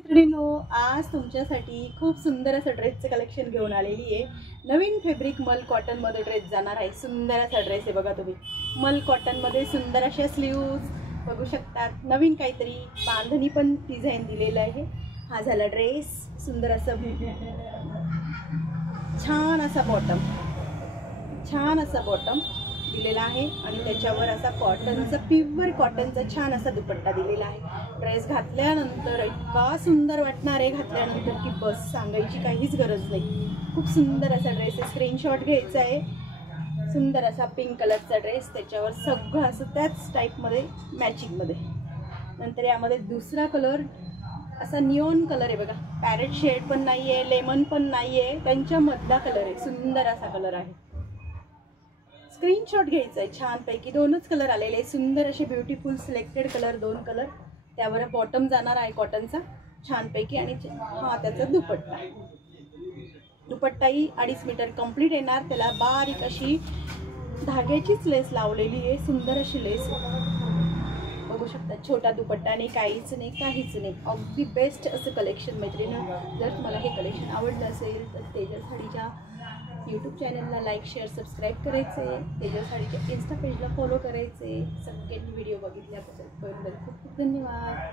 मैत्रिणींनो, आज तुमच्यासाठी खूप सुंदर असं ड्रेसचं कलेक्शन घेऊन आलेली आहे। नवीन फॅब्रिक मल कॉटन मध्ये ड्रेस जाणार आहे। सुंदर असा ड्रेस आहे बघा तुम्ही, मल कॉटन मध्ये सुंदर अशा स्लीव्ज बघू शकतात। नवीन काहीतरी बांधणी पण डिझाइन दिलेलं आहे। हा झाला ड्रेस, सुंदर असं छान असा बॉटम दिलेला आहे आणि त्याच्यावर असा कॉटनचा प्युअर कॉटनचा छान असा दुपट्टा दिलेला आहे। ड्रेस घातल्यानंतर इतका सुंदर वाटणार आहे घातल्यानंतर की बस सांगायची काहीच गरज नाही। खूप सुंदर असा ड्रेस आहे, स्क्रीनशॉट घ्यायचा आहे। सुंदर असा पिंक कलरचा ड्रेस, त्याच्यावर सगळं असं त्याच टाईपमध्ये मॅचिंगमध्ये। नंतर यामध्ये दुसरा कलर असा निऑन कलर आहे बघा, पॅरेट शेड पण नाही आहे, लेमन पण नाही आहे, त्यांच्यामधला कलर आहे। सुंदर असा कलर आहे, स्क्रीनशॉट घ्यायचा आहे। छानपैकी दोनच कलर आलेले आहे, सुंदर असे ब्युटिफुल सिलेक्टेड कलर, दोन कलर। त्यावर बॉटम जाणार आहे कॉटनचा छानपैकी आणि हा त्याचा दुपट्टाही 2.5 मीटर कंप्लीट येणार। त्याला बारीक अशी धाग्याचीच लेस लावलेली आहे, सुंदर अशी लेस बघू शकता। छोटा दुपट्टा नाही, काहीच नाही, अगदी बेस्ट असं कलेक्शन मैत्रिणी। जर तुम्हाला हे कलेक्शन आवडलं असेल तर तेजल साडीच्या यूट्यूब चॅनलला लाईक शेअर सबस्क्राईब करायचे, तेजल साडीच्या इन्स्टा पेजला फॉलो करायचे। सगळ्यांनी व्हिडिओ बघितल्याबद्दल खूप खूप धन्यवाद।